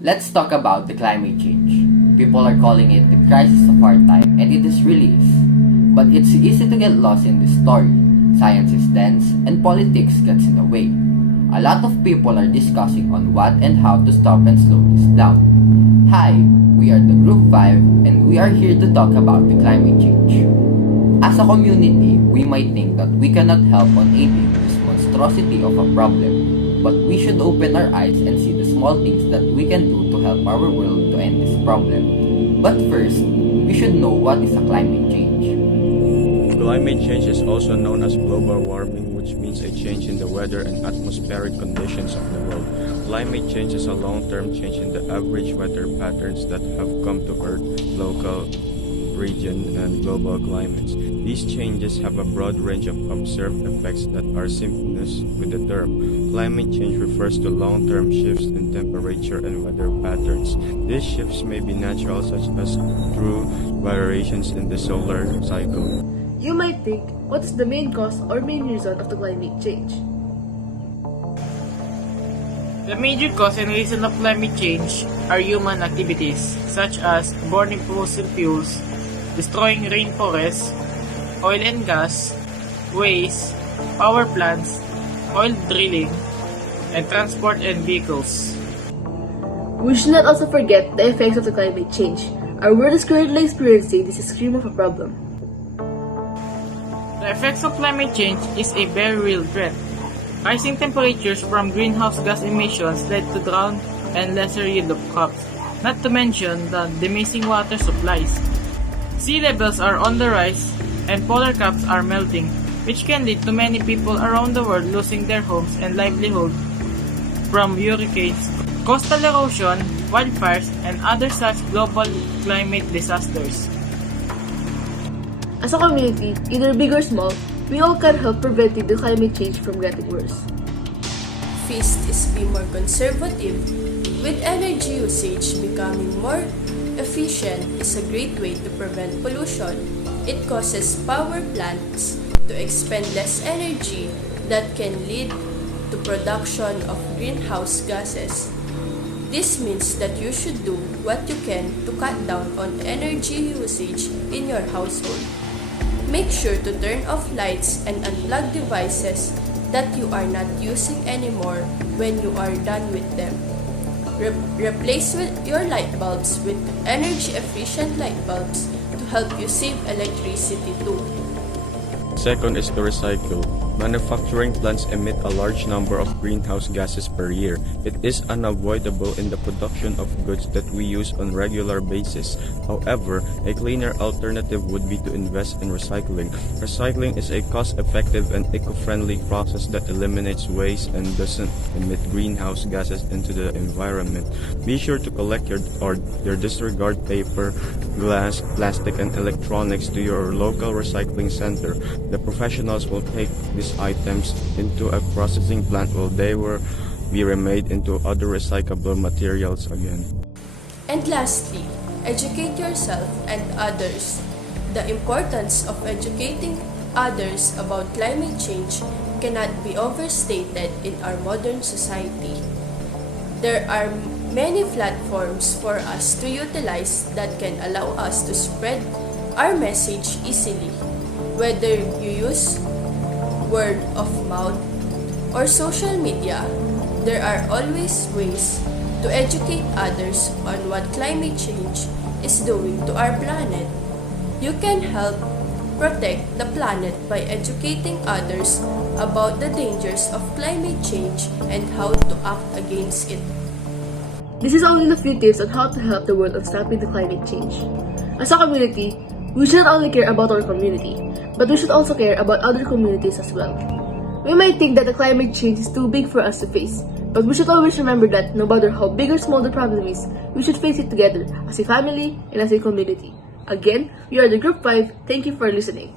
Let's talk about the climate change. People are calling it the crisis of our time, and it really is. But it's easy to get lost in this story. Science is dense, and politics gets in the way. A lot of people are discussing on what and how to stop and slow this down. Hi, we are the Group 5, and we are here to talk about the climate change. As a community, we might think that we cannot help on aiding this monstrosity of a problem, but we should open our eyes and see the small things that we can do to help our world to end this problem. But first, we should know what is a climate change. Climate change is also known as global warming, which means a change in the weather and atmospheric conditions of the world. Climate change is a long-term change in the average weather patterns that have come to Earth, local, region, and global climates. These changes have a broad range of observed effects that are synonymous with the term. Climate change refers to long-term shifts in temperature and weather patterns. These shifts may be natural, such as through variations in the solar cycle. You might think, what is the main cause or main reason of the climate change? The major cause and reason of climate change are human activities, such as burning fossil fuels, destroying rainforests, oil and gas, waste, power plants, oil drilling, and transport and vehicles. We should not also forget the effects of the climate change. Our world is currently experiencing this extreme of a problem. The effects of climate change is a very real threat. Rising temperatures from greenhouse gas emissions led to drought and lesser yield of crops, not to mention the diminishing water supplies. Sea levels are on the rise and polar caps are melting, which can lead to many people around the world losing their homes and livelihood from hurricanes, coastal erosion, wildfires, and other such global climate disasters. As a community, either big or small, we all can help preventing the climate change from getting worse. First is be more conservative. With energy usage becoming more efficient is a great way to prevent pollution. It causes power plants to expend less energy that can lead to production of greenhouse gases. This means that you should do what you can to cut down on energy usage in your household. Make sure to turn off lights and unplug devices that you are not using anymore when you are done with them. Replace your light bulbs with energy-efficient light bulbs to help you save electricity too. Second is to recycle. Manufacturing plants emit a large number of greenhouse gases per year. It is unavoidable in the production of goods that we use on a regular basis. However, a cleaner alternative would be to invest in recycling. Recycling is a cost-effective and eco-friendly process that eliminates waste and doesn't emit greenhouse gases into the environment. Be sure to collect your disregard paper, glass, plastic, and electronics to your local recycling center. The professionals will take these items into a processing plant where they will be remade into other recyclable materials again. And lastly, educate yourself and others. The importance of educating others about climate change cannot be overstated in our modern society. There are many platforms for us to utilize that can allow us to spread our message easily. Whether you use word of mouth or social media, there are always ways to educate others on what climate change is doing to our planet. You can help protect the planet by educating others about the dangers of climate change and how to act against it. This is only a few tips on how to help the world on stopping the climate change. As a community, we should not only care about our community, but we should also care about other communities as well. We might think that the climate change is too big for us to face, but we should always remember that no matter how big or small the problem is, we should face it together as a family and as a community. Again, we are the Group 5. Thank you for listening.